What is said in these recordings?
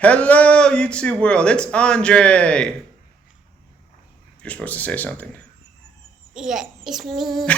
Hello, YouTube world. It's Andre. You're supposed to say something. Yeah, it's me.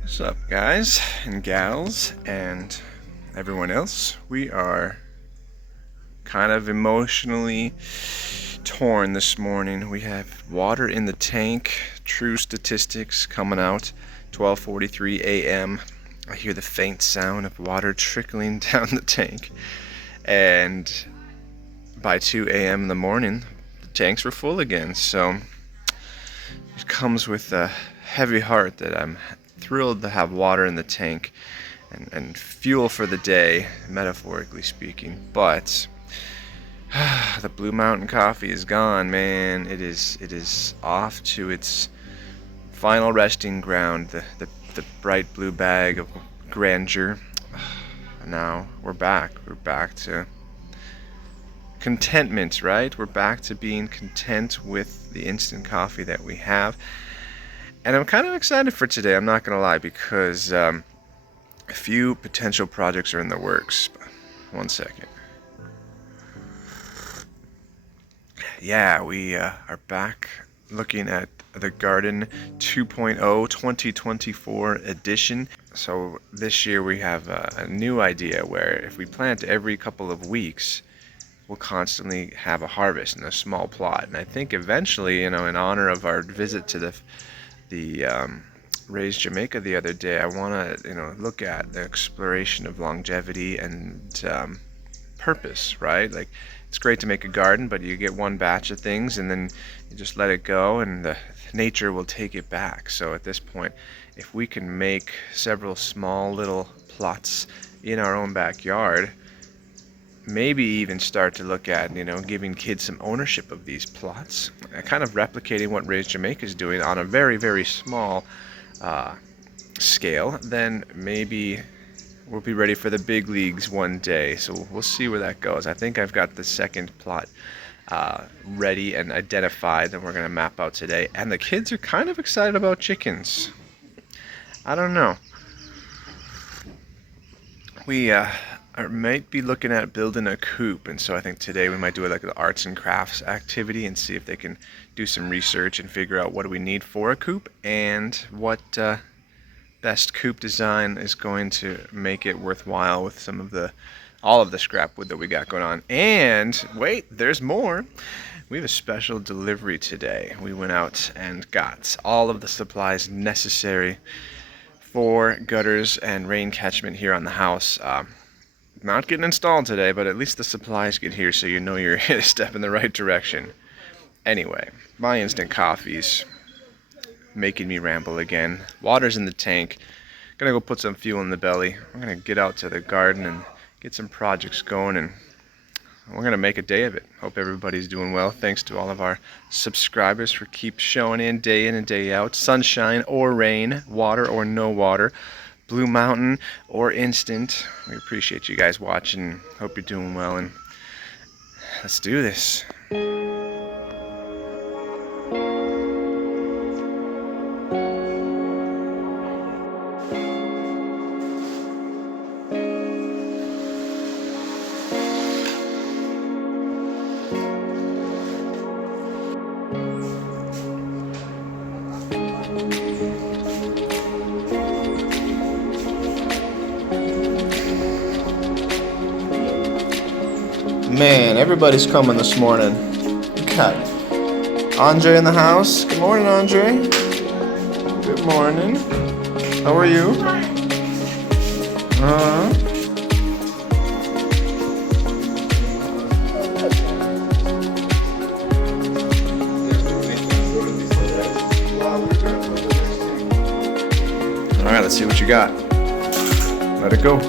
What's up, guys and gals and everyone else? We are kind of emotionally torn this morning. We have water in the tank. True statistics coming out. 12:43 a.m. I hear the faint sound of water trickling down the tank. And by 2 a.m. in the morning, the tanks were full again. So it comes with a heavy heart that I'm thrilled to have water in the tank and fuel for the day, metaphorically speaking. But the Blue Mountain coffee is gone, man. It is off to its final resting ground, the bright blue bag of grandeur. Now we're back to contentment, right? We're back to being content with the instant coffee that we have. And I'm kind of excited for today, I'm not gonna lie, because a few potential projects are in the works. One second. Yeah, we are back looking at the Garden 2.0 2024 edition. So this year we have a new idea where if we plant every couple of weeks, we'll constantly have a harvest in a small plot. And I think eventually, in honor of our visit to the Raised Jamaica the other day, I want to look at the exploration of longevity and purpose, right? Like, it's great to make a garden, but you get one batch of things and then you just let it go and the nature will take it back. So at this point, if we can make several small little plots in our own backyard, maybe even start to look at giving kids some ownership of these plots, kind of replicating what Raised Jamaica is doing on a very, very small scale, then maybe we'll be ready for the big leagues one day. So we'll see where that goes. I think I've got the second plot ready and identified that we're going to map out today, and the kids are kind of excited about chickens. I don't know. We might be looking at building a coop, and so I think today we might do like an arts and crafts activity and see if they can do some research and figure out what do we need for a coop and what best coop design is going to make it worthwhile with all of the scrap wood that we got going on. And wait, there's more. We have a special delivery today. We went out and got all of the supplies necessary for gutters and rain catchment here on the house. Not getting installed today, but at least the supplies get here, so you're a step in the right direction. Anyway, my instant coffee's making me ramble again. Water's in the tank. Gonna go put some fuel in the belly. I'm gonna get out to the garden and get some projects going, and we're gonna make a day of it. Hope everybody's doing well. Thanks to all of our subscribers for keep showing in and day out. Sunshine or rain, water or no water, Blue Mountain or instant. We appreciate you guys watching. Hope you're doing well, and let's do this. Man, Everybody's coming this morning. Got Andre in the house. Good morning, Andre. Good morning. How are you? All right, let's see what you got. Let it go.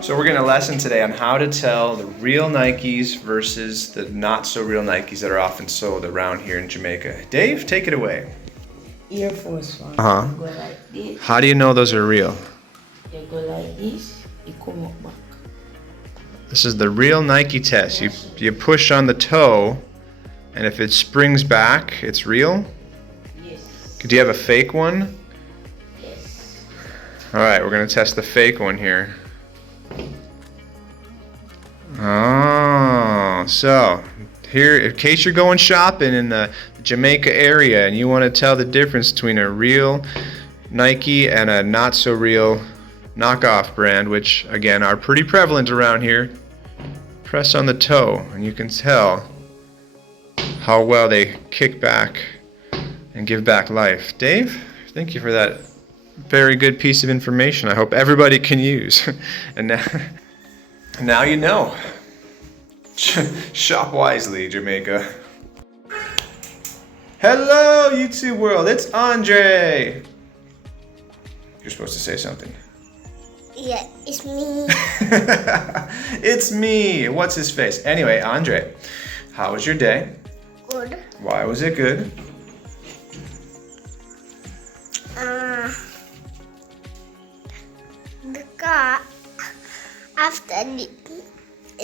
So we're getting a lesson today on how to tell the real Nikes versus the not so real Nikes that are often sold around here in Jamaica. Dave, take it away. Air Force One. Uh-huh. You go like this, How do you know those are real? you go like this, you come up back. This is the real Nike test. You push on the toe, and if it springs back, it's real. Yes. Do you have a fake one? Yes. All right, we're gonna test the fake one here. Oh, so here, in case you're going shopping in the Jamaica area and you want to tell the difference between a real Nike and a not so real knockoff brand, which again are pretty prevalent around here, press on the toe and you can tell how well they kick back and give back life. Dave, thank you for that very good piece of information I hope everybody can use. And now you know. Shop wisely, Jamaica. Hello, YouTube world. It's Andre. You're supposed to say something. Yeah, it's me. It's me. What's his face? Anyway, Andre, how was your day? Good. Why was it good? Because after the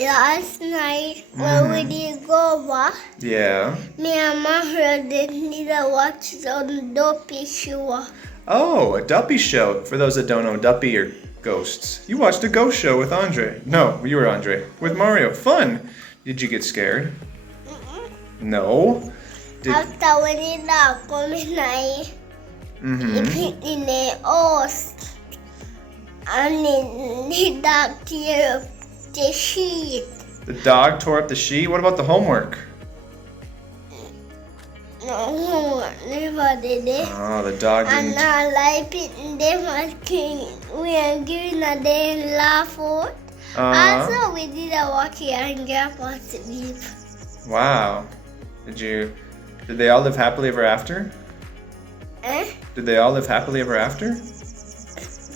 last night when we did go over, Yeah. me and my husband need to watch some dopey show. Oh, a Duppy show. For those that don't know, Duppy are ghosts. You watched a ghost show with Andre. No, you were Andre. With Mario. Fun. Did you get scared? No. After when the dog come in night, he picked in the horse. And then the dog tear up the sheet. The dog tore up the sheet. What about the homework? No, never did it. Oh, the dog And didn't. I like it and them as king. We are giving a day laugh out. Also, we did a walk here and get us sleep. Wow. Did they all live happily ever after? Eh? Did they all live happily ever after?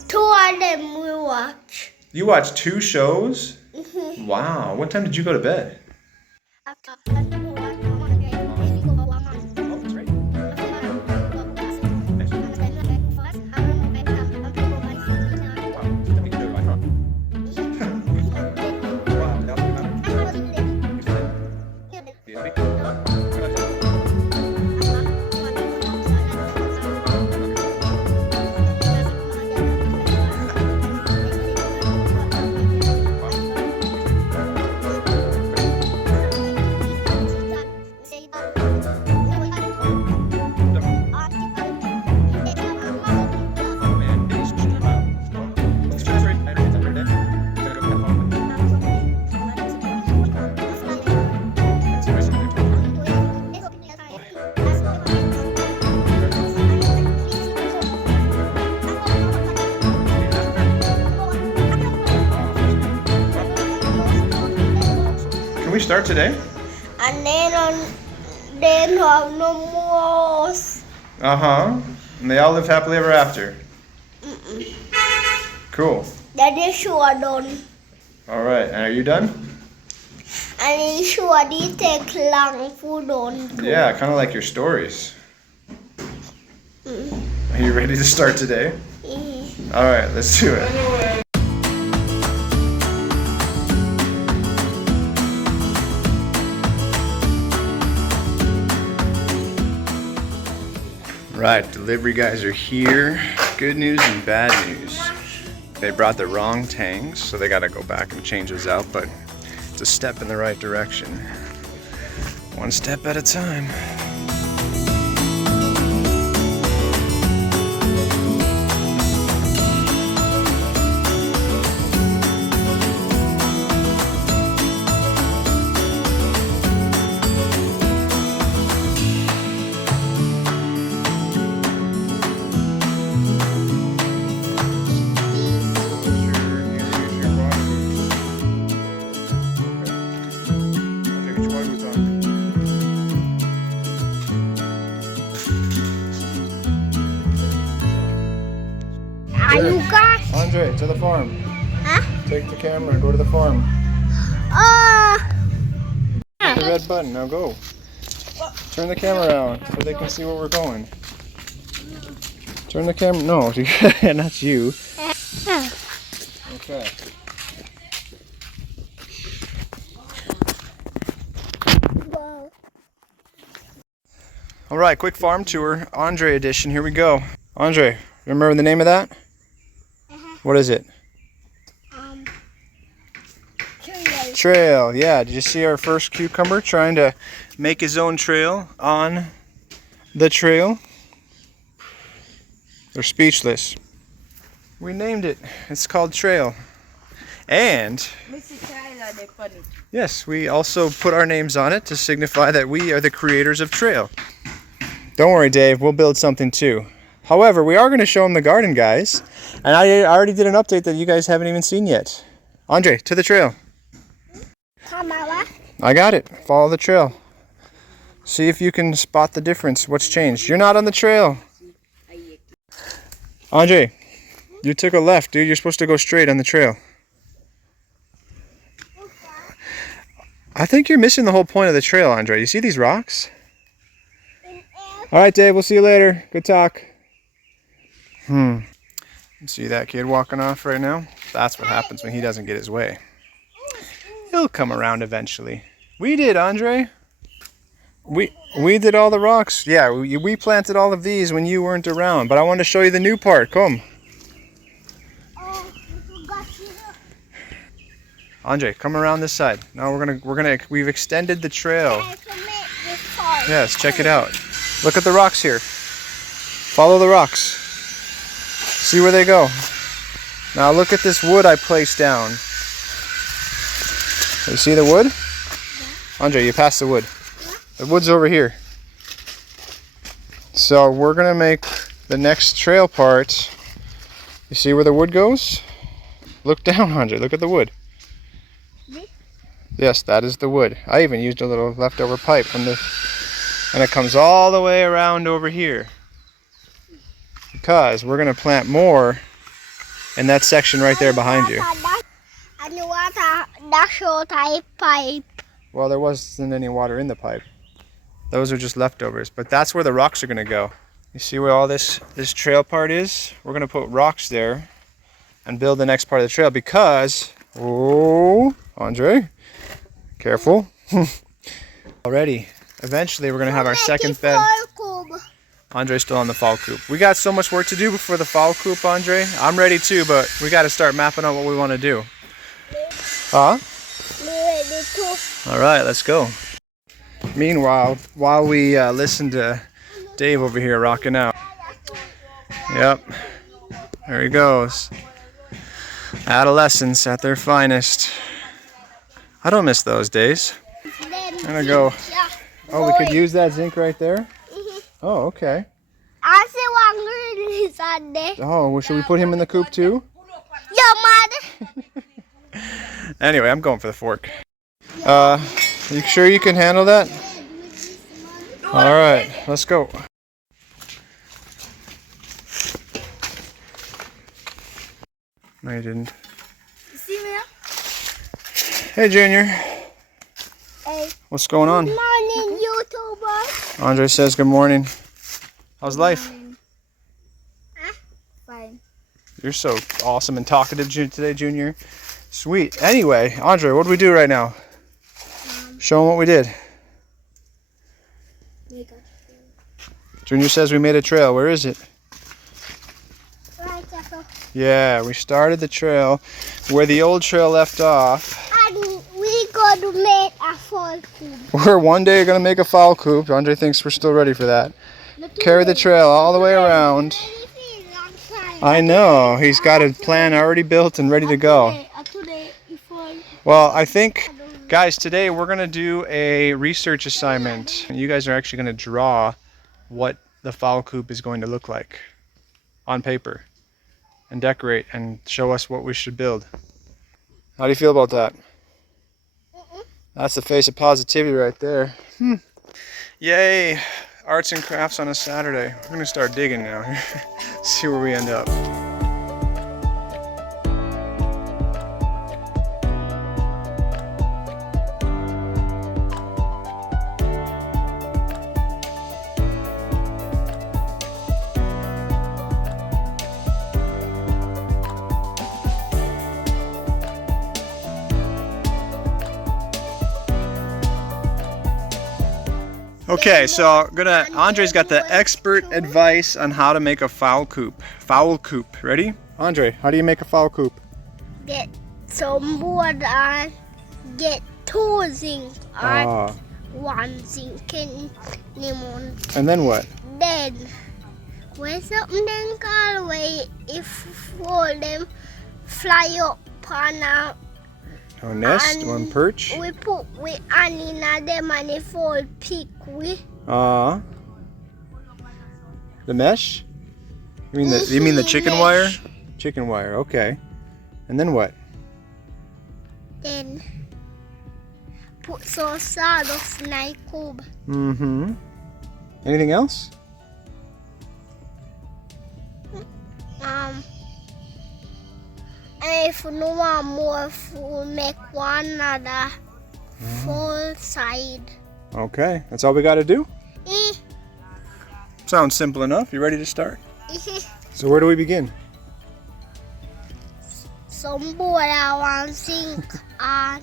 2 of them we watch. You watched 2 shows? Wow. What time did you go to bed? Can we start today? And then have no more. Uh-huh. And they all live happily ever after. Cool. That is sure done. All right. And are you done? And it's sure they take long food on too. Yeah, kind of like your stories. Are you ready to start today? All right, let's do it. Right, delivery guys are here. Good news and bad news. They brought the wrong tangs, so they gotta go back and change those out, but it's a step in the right direction. One step at a time. Ayuka. Andre, to the farm. Huh? Take the camera, go to the farm. Hit the red button, now go. Turn the camera around so they can see where we're going. Turn the camera, no, not you. Okay. Whoa. All right, quick farm tour, Andre edition, here we go. Andre, remember the name of that? What is it? Trail, yeah. Did you see our first cucumber trying to make his own trail on the trail? They're speechless. We named it. It's called Trail. And yes, we also put our names on it to signify that we are the creators of Trail. Don't worry, Dave, we'll build something too. However, we are going to show them the garden, guys. And I already did an update that you guys haven't even seen yet. Andre, to the trail. I got it. Follow the trail. See if you can spot the difference. What's changed? You're not on the trail. Andre, you took a left, dude. You're supposed to go straight on the trail. I think you're missing the whole point of the trail, Andre. You see these rocks? All right, Dave. We'll see you later. Good talk. See that kid walking off right now? That's what happens when he doesn't get his way. He'll come around eventually. We did, Andre. We did all the rocks. Yeah, we planted all of these when you weren't around. But I wanted to show you the new part. Come. Andre, come around this side. Now we've extended the trail. Yes, check it out. Look at the rocks here. Follow the rocks. See where they go. Now look at this wood I placed down. You see the wood? Andre, you passed the wood. The wood's over here. So we're gonna make the next trail part. You see where the wood goes? Look down, Andre. Look at the wood. Yes, that is the wood. I even used a little leftover pipe from the, and it comes all the way around over here. Because we're gonna plant more in that section right there behind you. Well, there wasn't any water in the pipe. Those are just leftovers, but that's where the rocks are gonna go. You see where all this trail part is? We're gonna put rocks there and build the next part of the trail because, oh, Andre, careful. Already, eventually we're gonna have our second bed. Andre's still on the fall coop. We got so much work to do before the fall coop, Andre. I'm ready too, but we got to start mapping out what we want to do. Huh? All right, let's go. Meanwhile, while we listen to Dave over here rocking out. Yep, there he goes. Adolescents at their finest. I don't miss those days. I'm gonna go. Oh, we could use that zinc right there? Oh, okay. Oh, well, should we put him in the coop too? Anyway, I'm going for the fork. You sure you can handle that? All right, let's go. No, you didn't. Hey, Junior. Hey. What's going on? Good morning, YouTuber. Andre says good morning. How's life? Fine. You're so awesome and talkative today, Junior. Sweet. Anyway, Andre, what do we do right now? Show them what we did. Junior says we made a trail. Where is it? Right, Yeah, we started the trail where the old trail left off. and we going to make a fall coop. We're one day going to make a fowl coop. Andre thinks we're still ready for that. Carry the trail all the way around. I know. He's got a plan already built and ready to go. Well, I think, guys, today we're going to do a research assignment. You guys are actually going to draw what the fowl coop is going to look like on paper and decorate and show us what we should build. How do you feel about that? That's the face of positivity right there. Yay! Arts and crafts on a Saturday. We're going to start digging now. See where we end up. Okay, so Andre's got the expert advice on how to make a fowl coop. Fowl coop. Ready? Andre, how do you make a fowl coop? Get some board and get 2 zinc and 1 zinc and lemon. And then what? Then when something call away, if all them fly up on A nest, and one perch. we put we on in them and if all pick we. The mesh? You mean the chicken Mesh. wire? Chicken wire, okay. And then what? Then put some sawdust in the cube. Mm-hmm. Anything else? And if no one more, we'll make one another full side. Okay, that's all we got to do? Eh, Sounds simple enough. You ready to start? eh. So where do we begin? Some board and 1 zinc and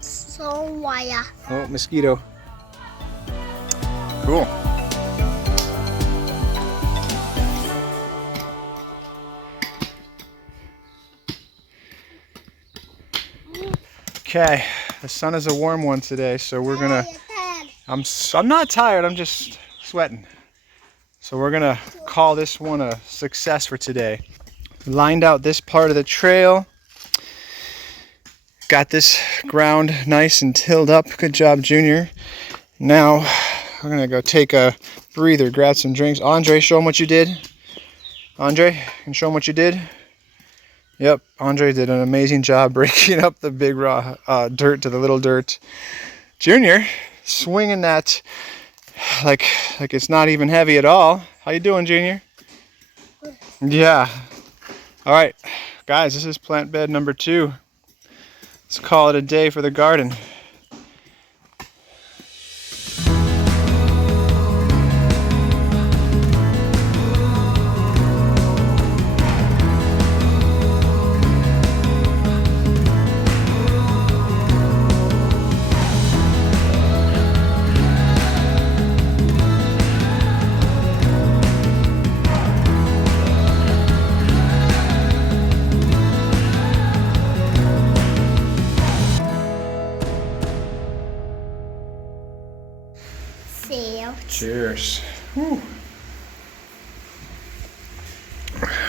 some wire. Oh, mosquito. Cool. Okay, the sun is a warm one today, so we're gonna. I'm not tired. I'm just sweating. So we're gonna call this one a success for today. Lined out this part of the trail. Got this ground nice and tilled up. Good job, Junior. Now we're gonna go take a breather, grab some drinks. Andre, show them what you did. Andre, can you show them what you did? Yep, Andre did an amazing job breaking up the big raw dirt to the little dirt. Junior, swinging that like it's not even heavy at all. How you doing, Junior? Yeah. All right, guys, this is plant bed number 2. Let's call it a day for the garden. Sail. Cheers. Whew.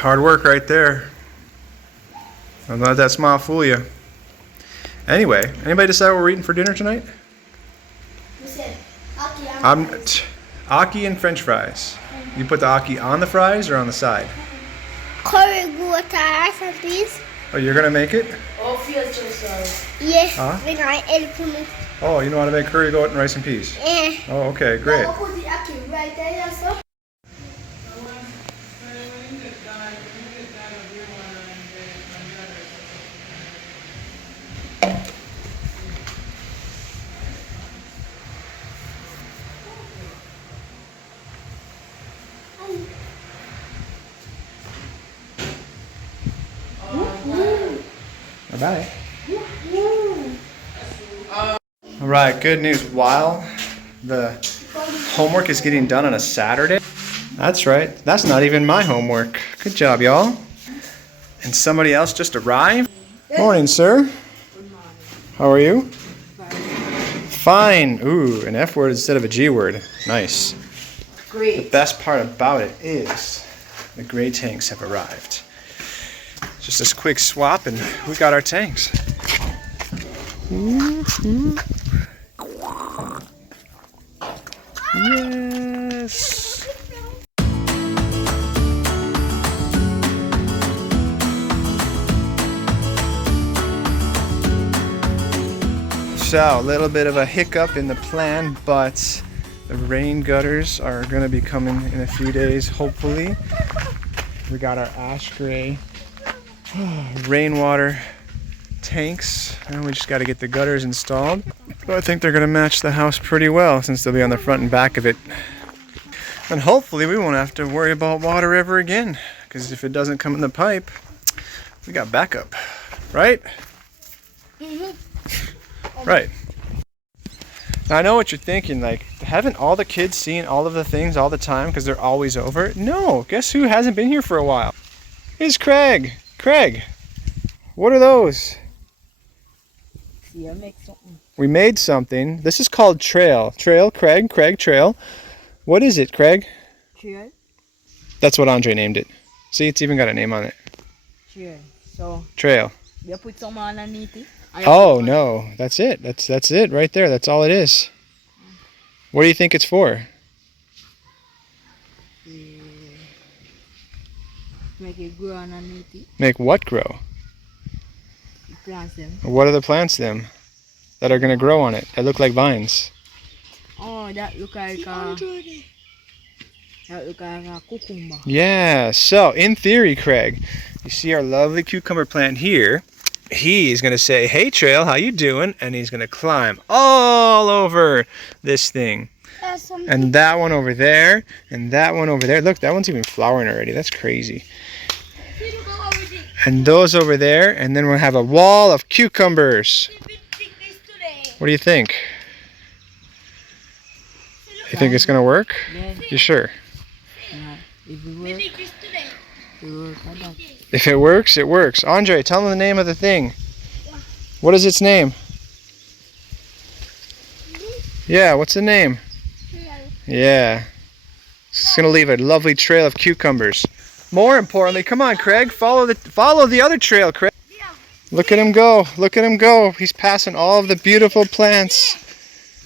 Hard work right there. Don't let that smile fool you. Anyway, anybody decide what we're eating for dinner tonight? Aki and French fries. You put the aki on the fries or on the side? Curry go to rice and peas. Oh, you're gonna make it? Oh, feel yourself. Yes, Huh? we're gonna help me. Oh, you know how to make curry goat and rice and peas? Eh. Oh, okay, great. I'll put the aki right there, so. Bye. All right, good news. While the homework is getting done on a Saturday, that's right, that's not even my homework. Good job, y'all. And somebody else just arrived. Morning, sir. How are you? Fine. Ooh, an F word instead of a G word. Nice. The Great. best part about it is the gray tanks have arrived. Just this quick swap and we got our tanks. Yes. So, a little bit of a hiccup in the plan, but the rain gutters are going to be coming in a few days, hopefully. We got our ash gray rainwater tanks, and we just got to get the gutters installed. But I think they're going to match the house pretty well since they'll be on the front and back of it. And hopefully we won't have to worry about water ever again, because if it doesn't come in the pipe, we got backup, right? Right. I know what you're thinking, like, haven't all the kids seen all of the things all the time because they're always over? No, guess who hasn't been here for a while? It's Craig. Craig, what are those? See, I make something. We made something. This is called trail. Trail, Craig, trail. What is it, Craig? Trail. That's what Andre named it. See, it's even got a name on it. Trail. So Trail. you put some underneath it. Oh no, that's it. That's it right there. That's all it is. What do you think it's for? Make it grow underneath it. Make what grow? You plant them. What are the plants them that are gonna grow on it? That look like vines. Oh, that look like a cucumber. Yeah. So in theory, Craig, you see our lovely cucumber plant here. He's gonna say, "Hey, Trail, how you doing?" And he's gonna climb all over this thing. And that one over there, and that one over there. Look, that one's even flowering already. That's crazy. And those over there, and then we'll have a wall of cucumbers. What do you think? You think it's gonna work? Yeah. You sure? If it works, it works. If it works, it works. Andre, tell them the name of the thing. What is its name? Yeah, what's the name? Yeah. It's gonna leave a lovely trail of cucumbers. More importantly, come on, Craig, follow the other trail, Craig. Look at him go. Look at him go. He's passing all of the beautiful plants.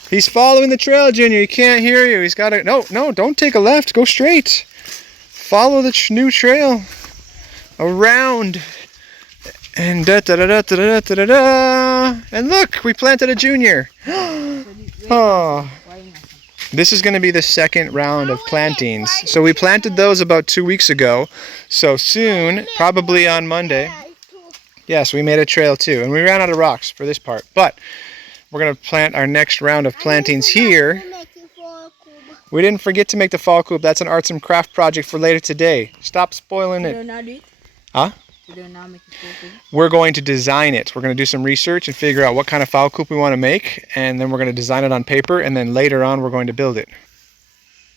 He's following the trail, Junior. He can't hear you. He's got to no, don't take a left. Go straight. Follow the new trail around. And da da da da da da da da. And look, we planted a Junior. Oh. This is going to be the second round of plantings. So we planted those about 2 weeks ago. So soon, probably on Monday. Yes, we made a trail too. And we ran out of rocks for this part. But we're going to plant our next round of plantings here. We didn't forget to make the fall coop. That's an arts and craft project for later today. Stop spoiling it. Huh? We're going to design it. We're going to do some research and figure out what kind of fowl coop we want to make, and then we're going to design it on paper, and then later on we're going to build it.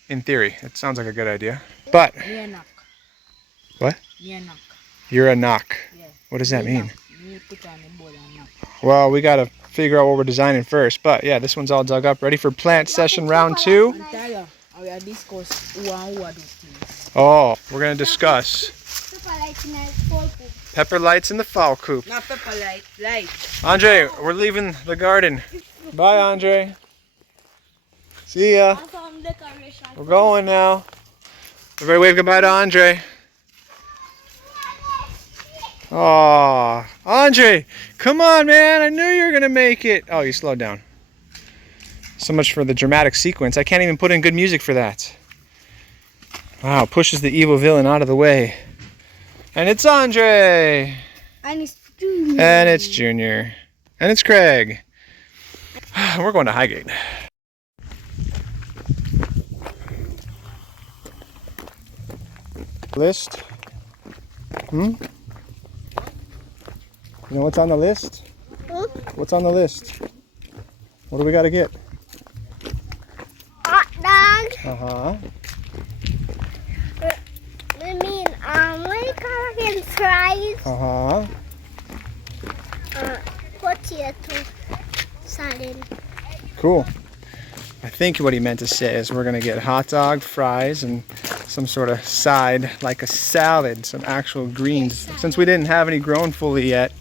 In theory, it sounds like a good idea. But what? You're a knock. What does that mean? Well, we got to figure out what we're designing first. But yeah, this one's all dug up, ready for plant session round 2. Oh, we're going to discuss pepper lights in the fowl coop. Not pepper light. Andre, we're leaving the garden. Bye, Andre. See ya. We're going now. Everybody wave goodbye to Andre. Aw, Andre, come on, man. I knew you were going to make it. Oh, you slowed down. So much for the dramatic sequence. I can't even put in good music for that. Wow, pushes the evil villain out of the way. And it's Andre. And it's Junior. And it's Junior. And it's Craig. We're going to Highgate. List? You know what's on the list? What's on the list? What do we got to get? Hot dog. Uh-huh. I mean, what do you call it? Fries. Uh-huh. Potato salad. Cool. I think what he meant to say is we're going to get hot dog, fries, and some sort of side, like a salad, some actual greens. Since we didn't have any grown fully yet,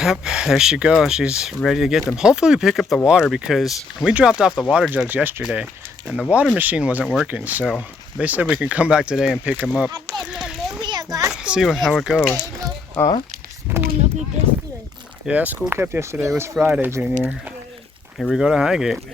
yep, there she goes. She's ready to get them. Hopefully we pick up the water because we dropped off the water jugs yesterday and the water machine wasn't working. So they said we can come back today and pick them up. See how it goes. Huh? Yeah, school kept yesterday. It was Friday, Junior. Here we go to Highgate.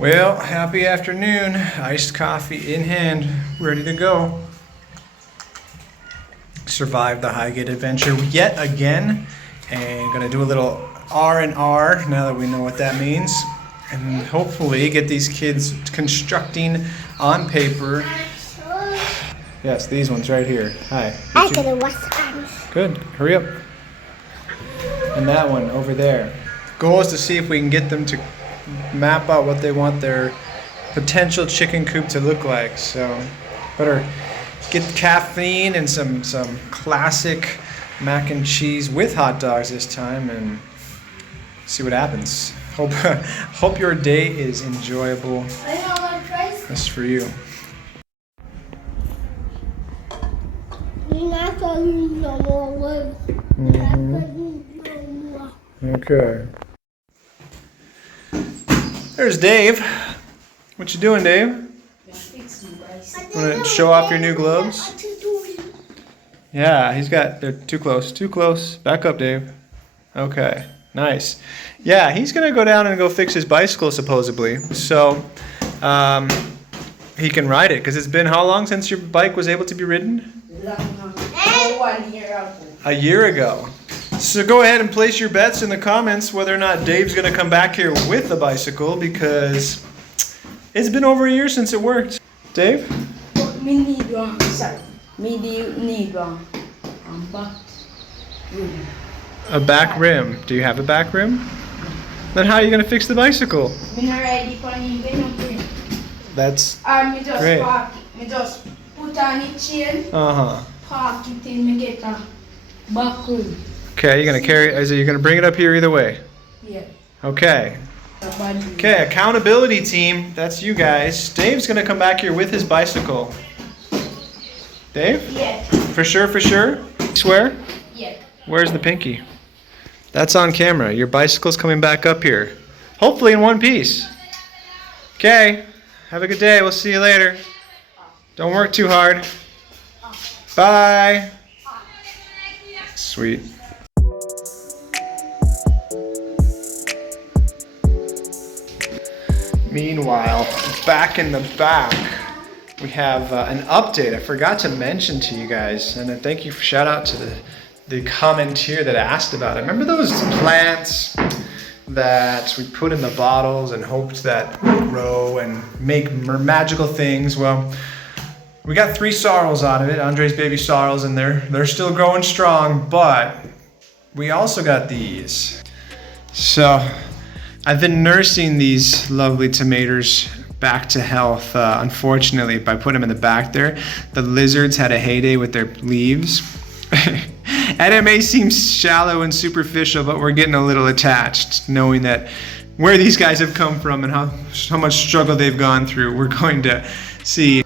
Well, happy afternoon. Iced coffee in hand, ready to go. Survived the Highgate adventure yet again, and gonna do a little R&R now that we know what that means, and hopefully get these kids constructing on paper. Yes, these ones right here. Hi. I can watch them. Good. Hurry up. And that one over there. Goal is to see if we can get them to map out what they want their potential chicken coop to look like. So better get caffeine and some classic mac and cheese with hot dogs this time and see what happens. Hope your day is enjoyable. That's for you. Okay. There's Dave. What you doing, Dave? Want to show off your new gloves? Yeah, they're too close. Too close. Back up, Dave. Okay, nice. Yeah, he's going to go down and go fix his bicycle, supposedly. So, he can ride it. Because it's been how long since your bike was able to be ridden? 1 year ago. A year ago. So go ahead and place your bets in the comments whether or not Dave's going to come back here with a bicycle, because it's been over a year since it worked. Dave? Me need one, sorry. Me need one. Back rim. A back rim. Do you have a back rim? Then how are you going to fix the bicycle? Me not ready for anything. That's Me just great. park it. Me just put on the chain, Uh-huh. park it till me get a back rim. Okay, you're going to bring it up here either way. Yeah. Okay. Okay, accountability team. That's you guys. Dave's going to come back here with his bicycle. Dave? Yeah. For sure, for sure? Swear? Yeah. Where's the pinky? That's on camera. Your bicycle's coming back up here. Hopefully in one piece. Okay. Have a good day. We'll see you later. Don't work too hard. Bye. Sweet. Meanwhile, back in the back, we have an update I forgot to mention to you guys, and thank you for shout out to the commenter that asked about it. Remember those plants that we put in the bottles and hoped that would grow and make magical things? Well, we got 3 sorrels out of it, Andre's baby sorrels, and they're still growing strong, but we also got these. So I've been nursing these lovely tomatoes back to health, unfortunately, by putting them in the back there. The lizards had a heyday with their leaves. And it may seem shallow and superficial, but we're getting a little attached, knowing that where these guys have come from and how much struggle they've gone through. We're going to see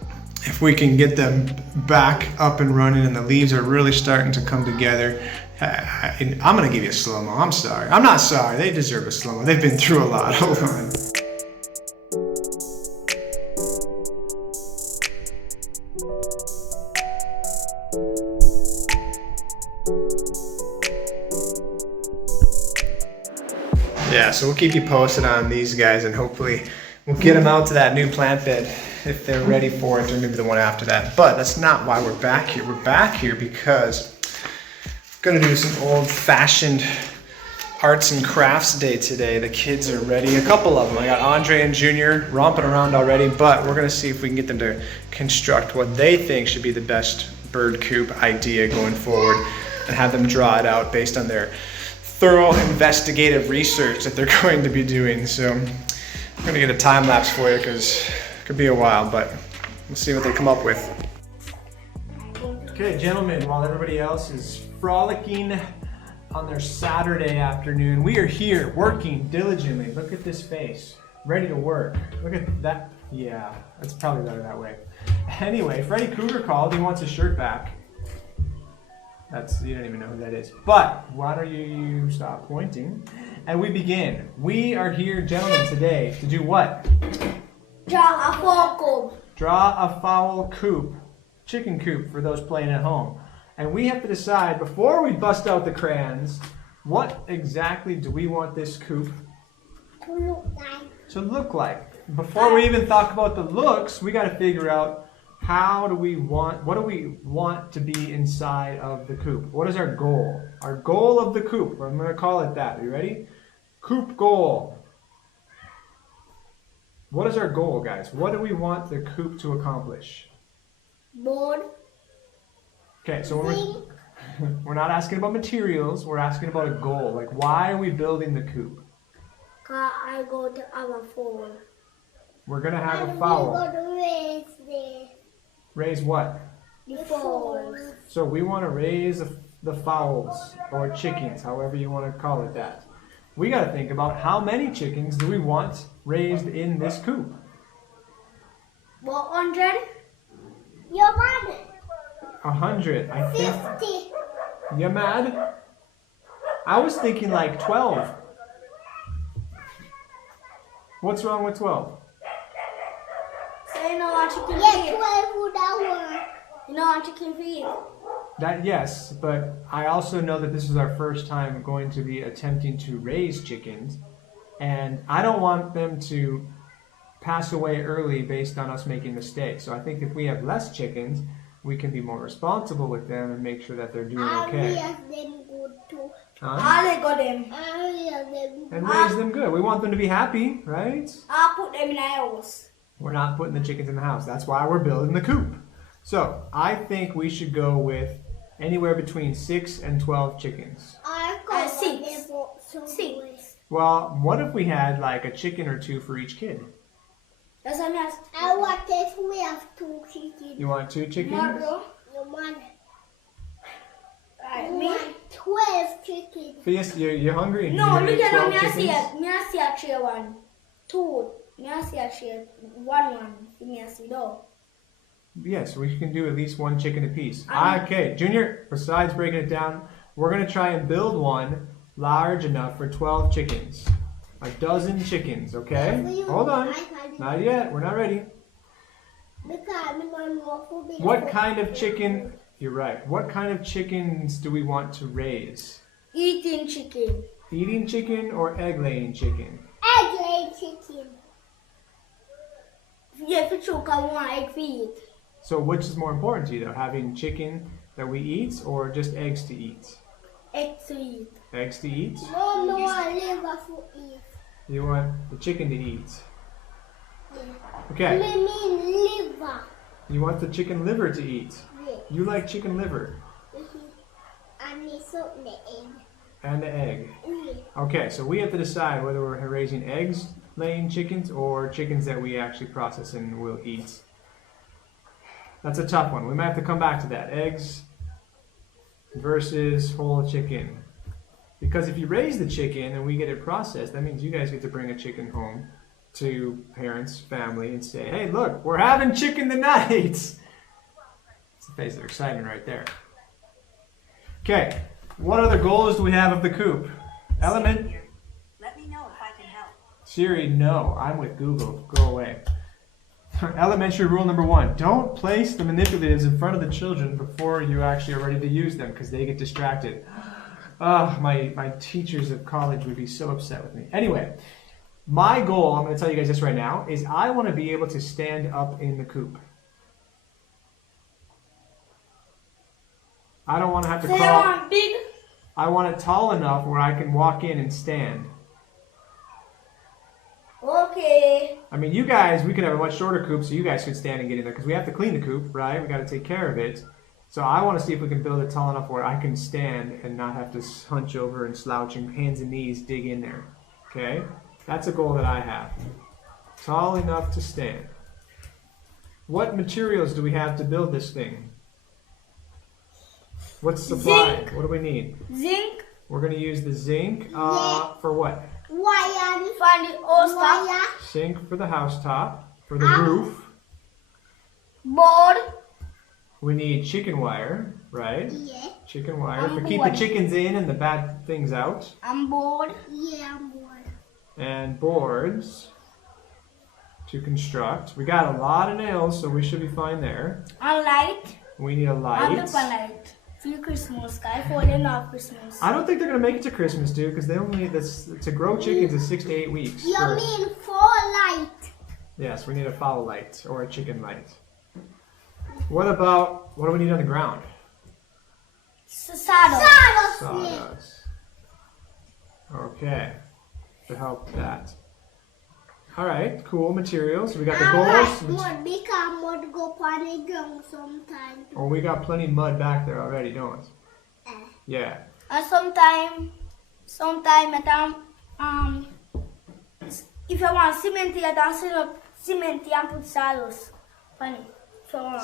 if we can get them back up and running, and the leaves are really starting to come together. I'm gonna give you a slow-mo. I'm sorry. I'm not sorry. They deserve a slow-mo. They've been through a lot. Hold on. Yeah, so we'll keep you posted on these guys, and hopefully we'll get them out to that new plant bed if they're ready for it, or maybe the one after that. But that's not why we're back here. We're back here because we're gonna do some old-fashioned arts and crafts day today. The kids are ready, a couple of them. I got Andre and Junior romping around already, but we're gonna see if we can get them to construct what they think should be the best bird coop idea going forward, and have them draw it out based on their thorough investigative research that they're going to be doing. So I'm gonna get a time lapse for you because it could be a while, but we'll see what they come up with. Okay, gentlemen, while everybody else is frolicking on their Saturday afternoon, we are here working diligently. Look at this face, ready to work. Look at that. Yeah, that's probably better that way. Anyway, Freddy Krueger called. He wants his shirt back. You don't even know who that is. But why don't you stop pointing? And we begin. We are here, gentlemen, today to do what? Draw a fowl coop. Draw a fowl coop. Chicken coop for those playing at home. And we have to decide, before we bust out the crayons, what exactly do we want this coop to look like? before we even talk about the looks, we got to figure out what do we want to be inside of the coop? What is our goal? Our goal of the coop. I'm going to call it that. Are you ready? Coop goal. What is our goal, guys? What do we want the coop to accomplish? Board. Okay, so we're not asking about materials. We're asking about a goal. Like, why are we building the coop? Cause I go to our phone. We're going to have a And fowl. we go to raise Raise what? the fowls. So we want to raise the fowls or chickens, however you want to call it that. We got to think about how many chickens do we want raised in this coop? 100. You're mad. 100. I think. 50. You mad? I was thinking like 12. What's wrong with 12? So you know what chicken feed? 12 would that work? You know what chicken feed? That yes, but I also know that this is our first time going to be attempting to raise chickens, and I don't want them to pass away early based on us making mistakes. So I think if we have less chickens, we can be more responsible with them and make sure that they're doing okay. I'll raise them good too. Huh? I'll got them. I'll raise them. And raise them good. We want them to be happy, right? I'll put them in a house. We're not putting the chickens in the house. That's why we're building the coop. So I think we should go with anywhere between 6 and 12 chickens. I got 6. 6. Well, what if we had like a chicken or two for each kid? That's what I'm asking. I want if we have 2 chickens. You want 2 chickens? No, man. I want 12 chickens. Yes, you're hungry? And No, you look need at 12 me. chickens? I see a tree 1. 2. I see a tree 1. Me see though. Yes, we can do at least 1 chicken apiece. Okay, Junior, besides breaking it down, we're going to try and build one large enough for 12 chickens. A dozen chickens, okay? Hold on. Not yet. We're not ready. What kind of chicken? You're right. What kind of chickens do we want to raise? Eating chicken. Eating chicken or egg-laying chicken? Egg-laying chicken. Yeah, for sure, I want egg feed. So which is more important to you, though? Having chicken that we eat or just eggs to eat? Egg to eat. Eggs to eat? No, I liver to eat. You want the chicken to eat? Yeah. Okay. I mean liver. You want the chicken liver to eat? Yeah. You like chicken liver? And it's the egg. And the egg. Yeah. Okay, so we have to decide whether we're raising eggs laying chickens or chickens that we actually process and will eat. That's a tough one. We might have to come back to that. Eggs versus whole chicken. Because if you raise the chicken and we get it processed, that means you guys get to bring a chicken home to parents, family, and say, hey, look, we're having chicken tonight. It's the face of excitement right there. Okay, what other goals do we have of the coop? Element? Let me know if I can help. Siri, no. I'm with Google. Go away. Elementary rule number 1. Don't place the manipulatives in front of the children before you actually are ready to use them because they get distracted. My teachers at college would be so upset with me. Anyway, my goal, I'm going to tell you guys this right now, is I want to be able to stand up in the coop. I don't want to have to crawl. Big. I want it tall enough where I can walk in and stand. Okay. I mean, you guys, we could have a much shorter coop so you guys could stand and get in there because we have to clean the coop, right? We got to take care of it. So I want to see if we can build it tall enough where I can stand and not have to hunch over and slouch and hands and knees dig in there. Okay? That's a goal that I have. Tall enough to stand. What materials do we have to build this thing? What's supplied? Zinc. What do we need? Zinc. We're going to use the zinc Yeah. for what? Wire. Find the old stuff. Zinc for the housetop, for the roof. Board. We need chicken wire, right? Yeah. Chicken wire I'm to keep the bored. chickens in and the bad things out. I'm bored. Yeah, I'm bored. And boards to construct. We got a lot of nails, so we should be fine there. A light. We need a I'm light. the light. For Christmas, guy. For the not Christmas. I don't think they're gonna make it to Christmas, dude, because they only to grow chickens is 6 to 8 weeks. You for- mean for light? Yes, we need a fowl light or a chicken light. What do we need on the ground? Sawdust. Sawdust. Okay, to help that. All right, cool materials. We got the goals. Mud become mud go on the ground sometimes. Oh, we got plenty of mud back there already, don't we? Yeah. And sometime if you want cement, you can set up cement and put sawdust on it.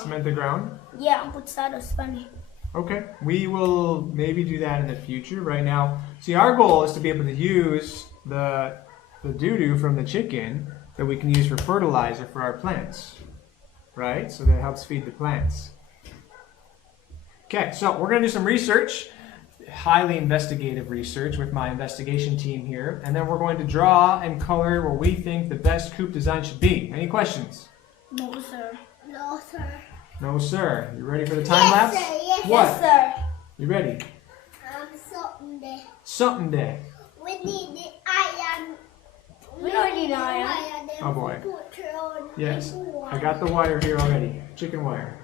Cement the ground? Yeah, and put sawdust on it. Okay, we will maybe do that in the future. Right now, see, our goal is to be able to use the doo-doo from the chicken that we can use for fertilizer for our plants, right? So that helps feed the plants. Okay, so we're gonna do some research, highly investigative research with my investigation team here, and then we're going to draw and color what we think the best coop design should be. Any questions? No, sir. No, sir. No, sir. You ready for the time lapse? Sir, yes. What? Yes, sir. You ready? Something there. Something day. We need the iron. We don't need iron. Oh, boy. Put on Yes, the board. I got the wire here already. Chicken wire.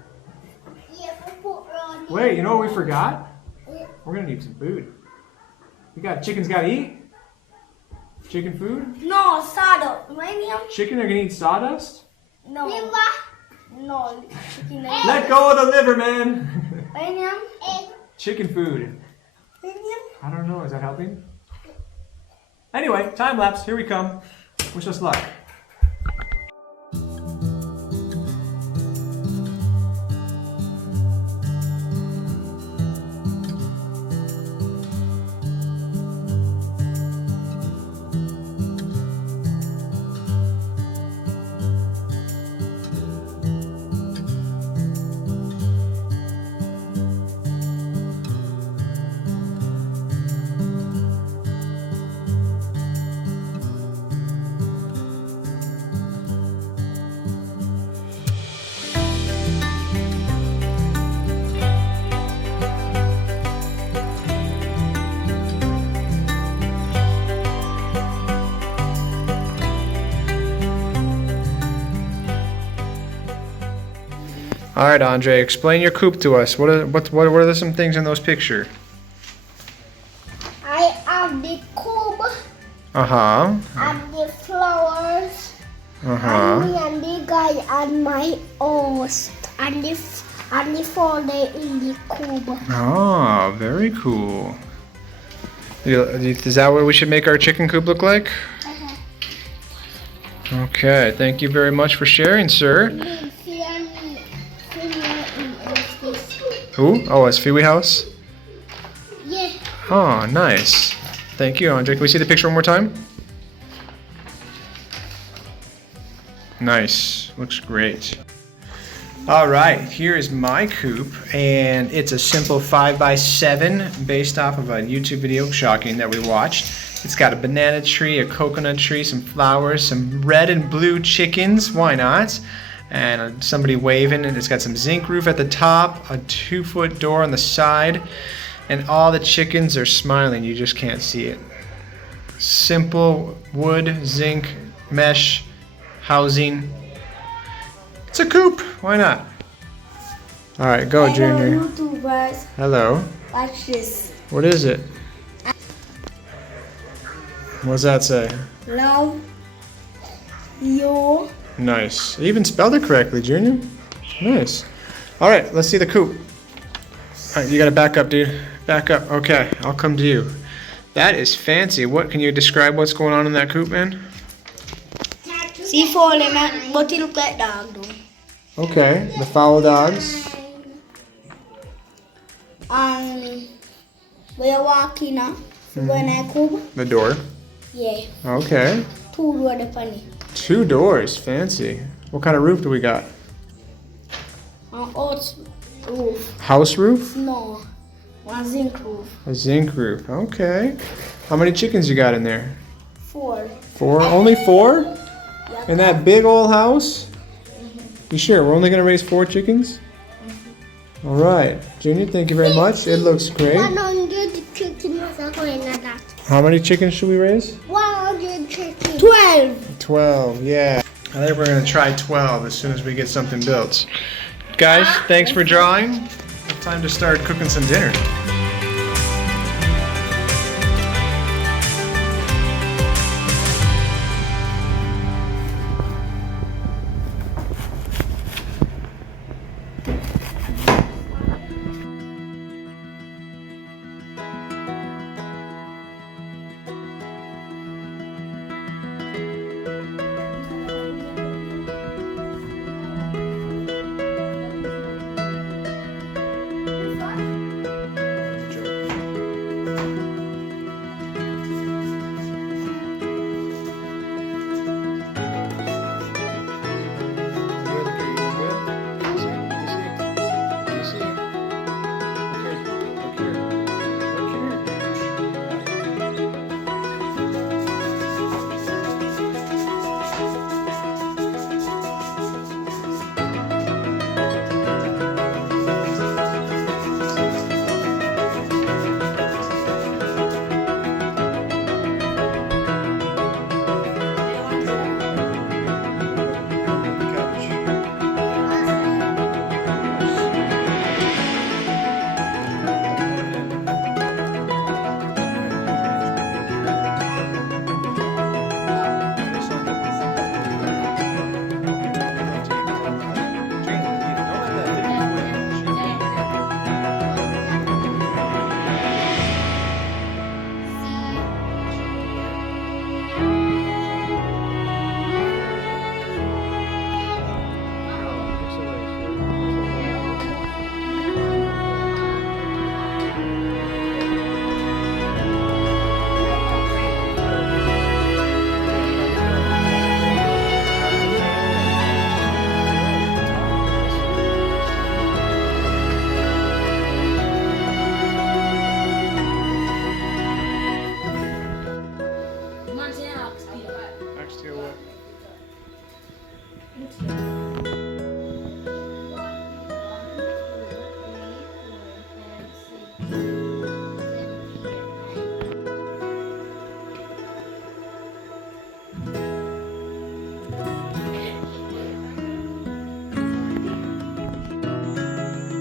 Yeah, we put on the Wait, you know what we forgot? board. We're gonna need some food. Chickens gotta eat? Chicken food? No, sawdust. Medium? Chicken are gonna eat sawdust? No. Liver, No. Chicken egg. Let go of the liver, man! Medium? egg. Chicken food. Medium? I don't know, is that helping? Anyway, time lapse, here we come. Wish us luck. All right, Andre, explain your coop to us. What are some things in those pictures? I have the cube Uh-huh. and the flowers. Uh-huh. And me and the guy and my host and the folder in the cube. Oh, very cool. Is that what we should make our chicken coop look like? Okay, thank you very much for sharing, sir. Who? Oh, it's Fiwi House? Yeah. Oh, nice. Thank you, Andre. Can we see the picture one more time? Nice. Looks great. All right, here is my coop, and it's a simple 5x7 based off of a YouTube video, shocking, that we watched. It's got a banana tree, a coconut tree, some flowers, some red and blue chickens, why not? And somebody waving, and it's got some zinc roof at the top, a 2-foot door on the side, and all the chickens are smiling. You just can't see it. Simple wood, zinc, mesh, housing. It's a coop. Why not? All right, go, Junior. Hello, YouTubers. Hello. Watch this. What is it? What does that say? Love you. Nice. You even spelled it correctly, Junior. Nice. All right, let's see the coop. All right, you gotta back up, dude. Back up. Okay, I'll come to you. That is fancy. What can you describe what's going on in that coop, man? See for them, but it look like dog though. Okay, the fowl dogs. Where you walk in, when I come, The door. yeah, Okay. 2 doors the funny. 2 doors. Fancy. What kind of roof do we got? Oats roof. House roof? No, one zinc roof. A zinc roof. Okay. How many chickens you got in there? 4. 4? Only 4? In that big old house? You sure? We're only gonna raise 4 chickens? All right, Junior. Thank you very much. It looks great. 100 chickens are going to that. How many chickens should we raise? 100 chickens. 12. 12. Yeah. I think we're going to try 12 as soon as we get something built. Guys, thanks for drawing. Time to start cooking some dinner.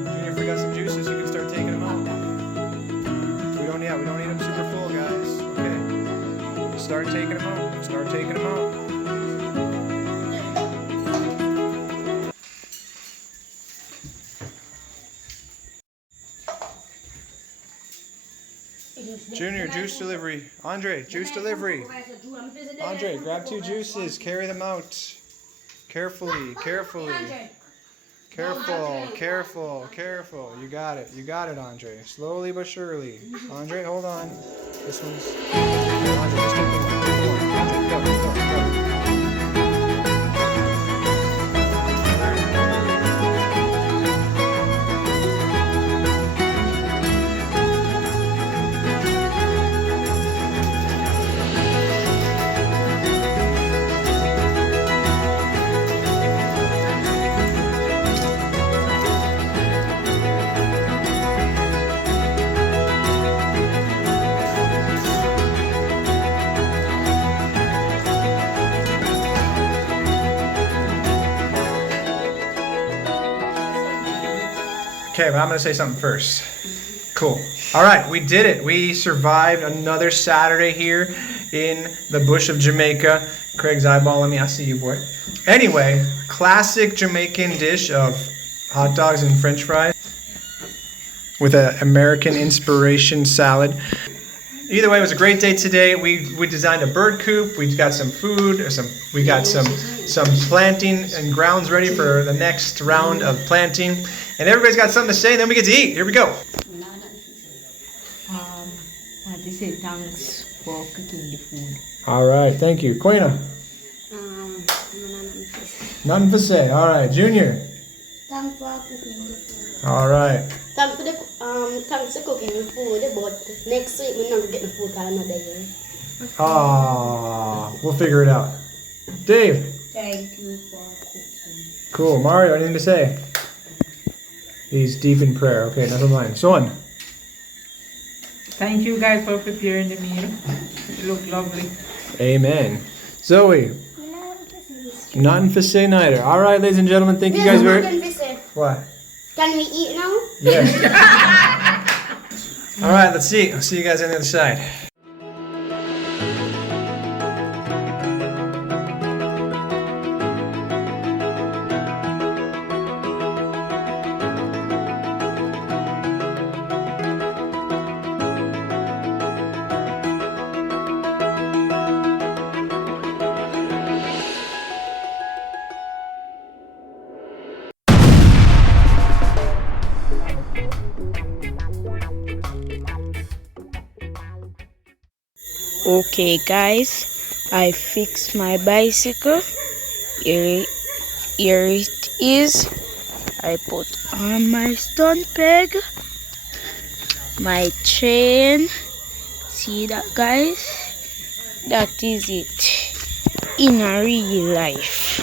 Junior, if we got some juices, you can start taking them out. We don't need them super full, guys. Okay. Start taking them out. Start taking them out. Junior, juice delivery. Andre, juice delivery. Andre, grab 2 juices. Carry them out. Carefully, carefully. Careful, careful, careful. You got it. You got it, Andre. Slowly but surely. Andre, hold on. This one's... Andre, just take the one. Take the one. Andre, go, go, go. Okay, but I'm going to say something first. Cool. All right, we did it. We survived another Saturday here in the bush of Jamaica. Craig's eyeballing me. I see you, boy. Anyway, classic Jamaican dish of hot dogs and French fries with an American inspiration salad. Either way, it was a great day today. We designed a bird coop. We got some food. We got some planting and grounds ready for the next round of planting. And everybody's got something to say, and then we get to eat. Here we go. I want to say thanks for cooking the food. All right, thank you. Quena? Nothing to say. All right, Junior? Thanks for cooking the food. All right. Thanks for cooking the food, but next week we're not getting food for another year. We'll figure it out. Dave? Thank you for cooking. Cool. Mario, anything to say? He's deep in prayer. Okay, never mind. Son? Thank you guys for preparing the meal. It looked lovely. Amen. Zoe? Nothing for say neither. All right, ladies and gentlemen, thank you guys very. What? Can we eat now? Yes. All right, let's see. I'll see you guys on the other side. Okay guys, I fixed my bicycle. Here it is. I put on my stunt peg, my chain. See that guys? That is it in a real life.